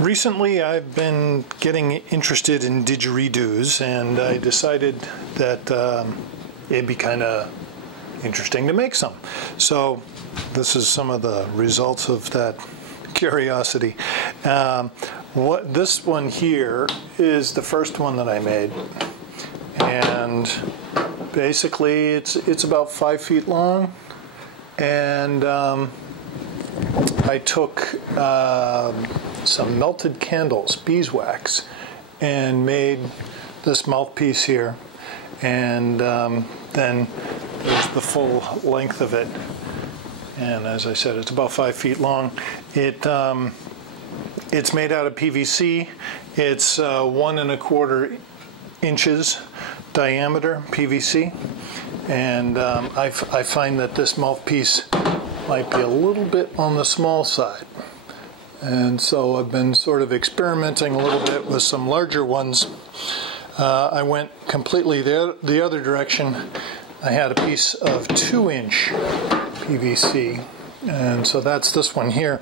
Recently I've been getting interested in didgeridoos, and I decided that it'd be kind of interesting to make some. So this is some of the results of that curiosity. This one here is the first one that I made, and basically it's about 5 feet long, and I took some melted candles, beeswax, and made this mouthpiece here, and then there's the full length of it, and as I said, it's about 5 feet long. It's made out of PVC. It's 1 1/4 inches diameter PVC, and I find that this mouthpiece might be a little bit on the small side. And so I've been sort of experimenting a little bit with some larger ones. I went completely the other direction. I had a piece of 2-inch PVC, and so that's this one here.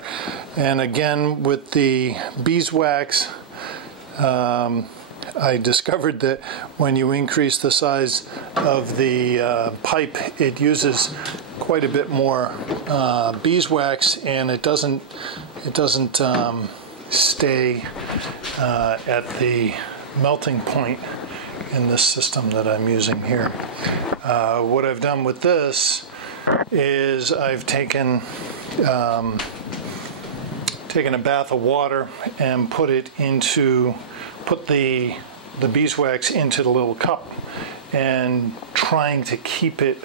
And again, with the beeswax, I discovered that when you increase the size of the pipe, it uses quite a bit more beeswax, and it doesn't stay at the melting point in this system that I'm using here. What I've done with this is I've taken a bath of water and put the beeswax into the little cup, and trying to keep it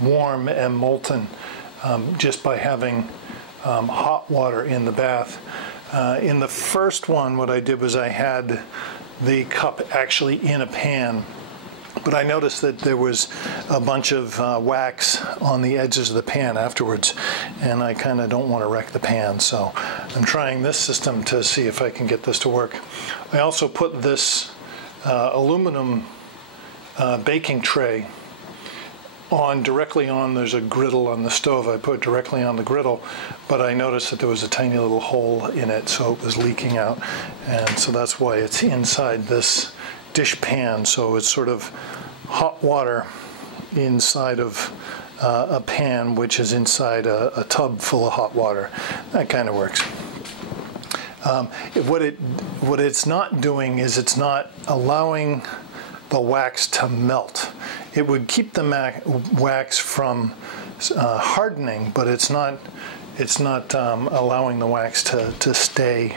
warm and molten just by having hot water in the bath. In the first one, what I did was I had the cup actually in a pan, but I noticed that there was a bunch of wax on the edges of the pan afterwards, and I kind of don't want to wreck the pan, so I'm trying this system to see if I can get this to work. I also put this aluminum baking tray directly on, there's a griddle on the stove. I put it directly on the griddle, but I noticed that there was a tiny little hole in it, so it was leaking out, and so that's why it's inside this dish pan. So it's sort of hot water inside of a pan, which is inside a tub full of hot water. That kind of works. What it's not doing is it's not allowing the wax to melt. It would keep the wax from hardening, but it's not allowing the wax to stay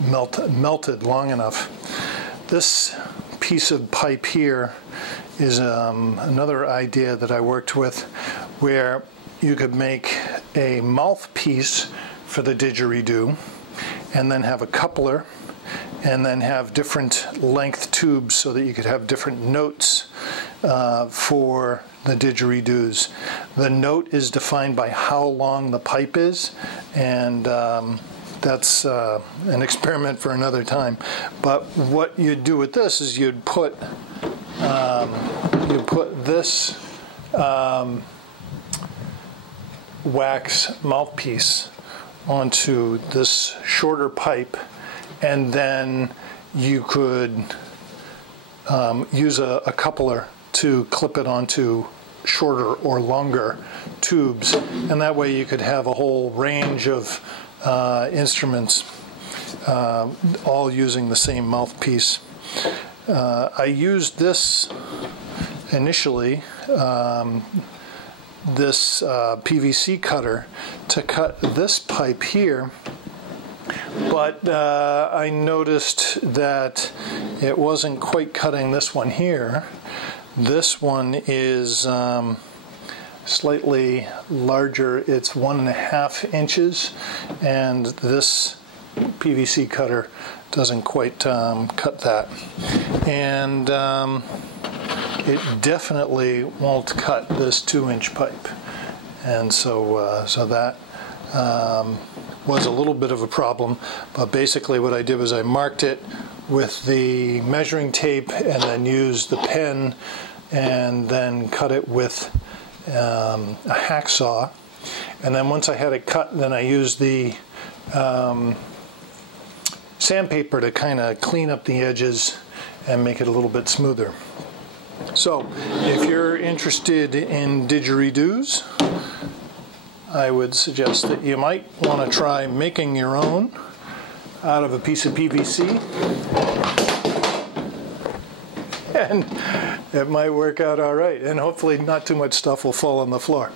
melted long enough. This piece of pipe here is another idea that I worked with, where you could make a mouthpiece for the didgeridoo, and then have a coupler, and then have different length tubes so that you could have different notes for the didgeridoos. The note is defined by how long the pipe is, and that's an experiment for another time. But what you'd do with this is you'd put this wax mouthpiece onto this shorter pipe, and then you could use a coupler to clip it onto shorter or longer tubes, and that way you could have a whole range of instruments all using the same mouthpiece. I used this initially, this PVC cutter, to cut this pipe here, but I noticed that it wasn't quite cutting this one here. This one is slightly larger. It's 1 1/2 inches, and this PVC cutter doesn't quite cut that. And it definitely won't cut this 2-inch pipe. And so that was a little bit of a problem, but basically what I did was I marked it with the measuring tape, and then used the pen, and then cut it with a hacksaw, And then once I had it cut, then I used the sandpaper to kind of clean up the edges and make it a little bit smoother. So if you're interested in didgeridoos, I would suggest that you might want to try making your own out of a piece of PVC. And it might work out all right, and hopefully not too much stuff will fall on the floor.